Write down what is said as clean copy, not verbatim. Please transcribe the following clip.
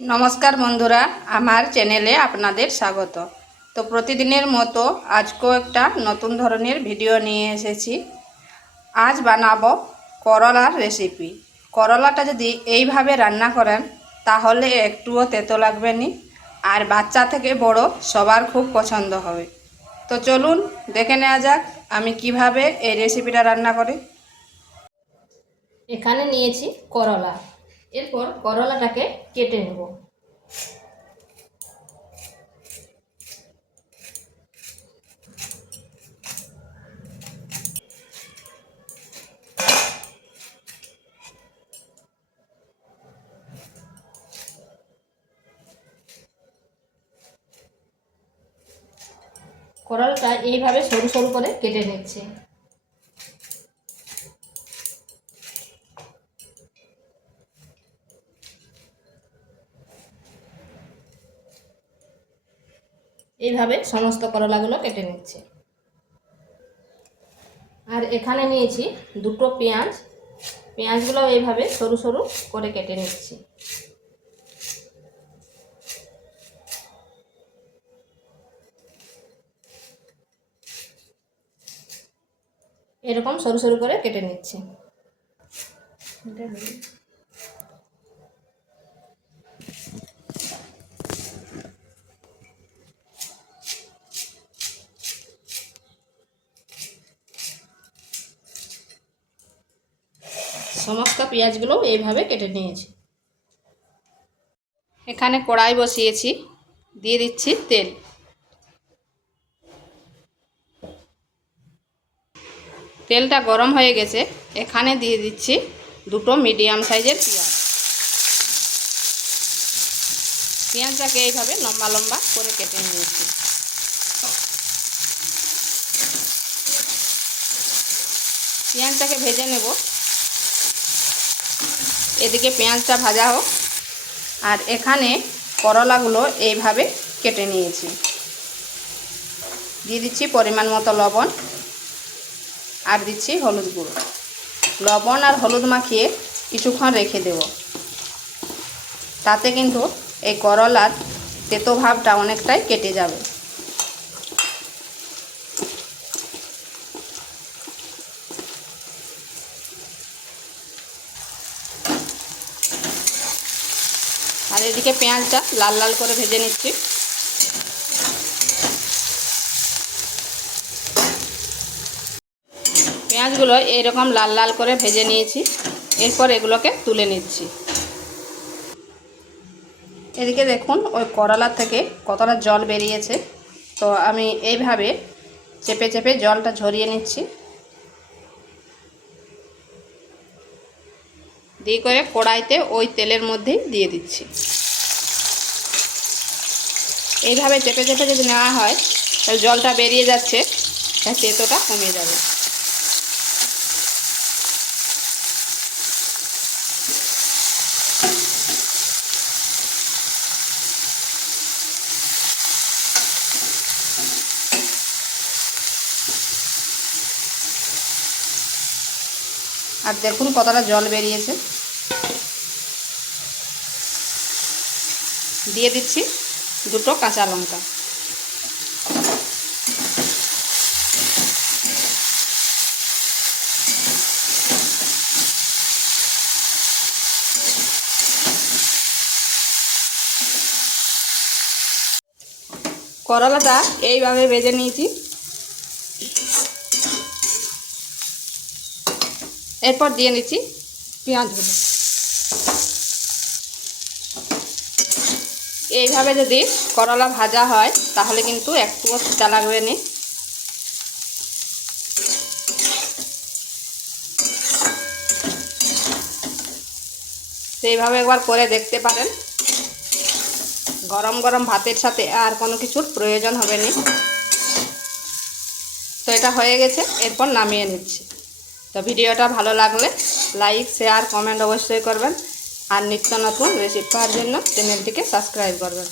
নমস্কার বন্ধুরা, আমার চ্যানেলে আপনাদের স্বাগত। তো প্রতিদিনের মতো আজকেও একটা নতুন ধরনের ভিডিও নিয়ে এসেছি। আজ বানাবো করলার রেসিপি। করলাটা যদি এইভাবে রান্না করেন তাহলে একটুও তেতো লাগবে না, আর বাচ্চা থেকে বড় সবার খুব পছন্দ হবে। তো চলুন দেখে নেওয়া যাক আমি কিভাবে এই রেসিপিটা রান্না করি। এখানে নিয়েছি করলা। এরপর করলাটাকে কেটে নেব। করলাটা এইভাবে সরু সরু করে কেটে নিচ্ছি। এইভাবে সমস্ত করলাগুলো কেটে নিচ্ছি। আর এখানে নিয়েছি দুটো পেঁয়াজ। পেঁয়াজগুলো এইভাবে সরু সরু করে কেটে নিচ্ছি। এরকম সরু সরু করে কেটে নিচ্ছি। সমস্ত পেঁয়াজগুলো এইভাবে কেটে নিয়েছি। এখানে কড়াই বসিয়েছি, দিয়ে দিচ্ছি তেল। তেলটা গরম হয়ে গেছে, এখানে দিয়ে দিচ্ছি দুটো মিডিয়াম সাইজের পেঁয়াজ। পেঁয়াজটাকে এইভাবে লম্বা লম্বা করে কেটে নিয়েছি। পেঁয়াজটাকে ভেজে নেব। এদিকে পেঁয়াজটা ভাজা হোক, আর এখানে করলাগুলো এইভাবে কেটে নিয়েছি। দিয়ে দিচ্ছি পরিমাণ মতো লবণ, আর দিচ্ছি হলুদ গুঁড়ো। লবণ আর হলুদ মাখিয়ে কিছুক্ষণ রেখে দেব। তাতে কিন্তু এই করলার তেতো ভাবটা অনেকটাই কেটে যাবে। আর এদিকে পেঁয়াজটা লাল লাল করে ভেজে নিচ্ছি। পেঁয়াজগুলো এইরকম লাল লাল করে ভেজে নিয়েছি। এরপর এগুলোকে তুলে নিচ্ছি। এদিকে দেখুন ওই করলা থেকে কতটা জল বেরিয়েছে। তো আমি এইভাবে চেপে চেপে জলটা ঝরিয়ে নিচ্ছি। দিয়ে করে কড়াইতে ওই তেলের মধ্যেই দিয়ে দিচ্ছি। এইভাবে চেপে চেপে যদি নেওয়া হয় তাহলে জলটা বেরিয়ে যাচ্ছে, তাই তেতোটা কমে যাবে। আর দেখুন কতটা জল বেরিয়েছে। দিয়ে দিচ্ছি দুটো কাঁচা লঙ্কা। করলাটা এইভাবে ভেজে নিয়েছি। এরপর দিয়ে নিচ্ছি পেঁয়াজগুলো। এইভাবে যদি করলা ভাজা হয় তাহলে কিন্তু একটুও তিতা লাগবে না। সেইভাবে একবার করে দেখতে পারেন। গরম গরম ভাতের সাথে আর কোনো কিছুর প্রয়োজন হবে না। তো এটা হয়ে গেছে, এরপর নামিয়ে নিচ্ছি। তো ভিডিওটা ভালো লাগলে লাইক শেয়ার কমেন্ট অবশ্যই করবেন, আর নিত্য নতুন রেসিপি পাওয়ার জন্য চ্যানেলটিকে সাবস্ক্রাইব করবেন।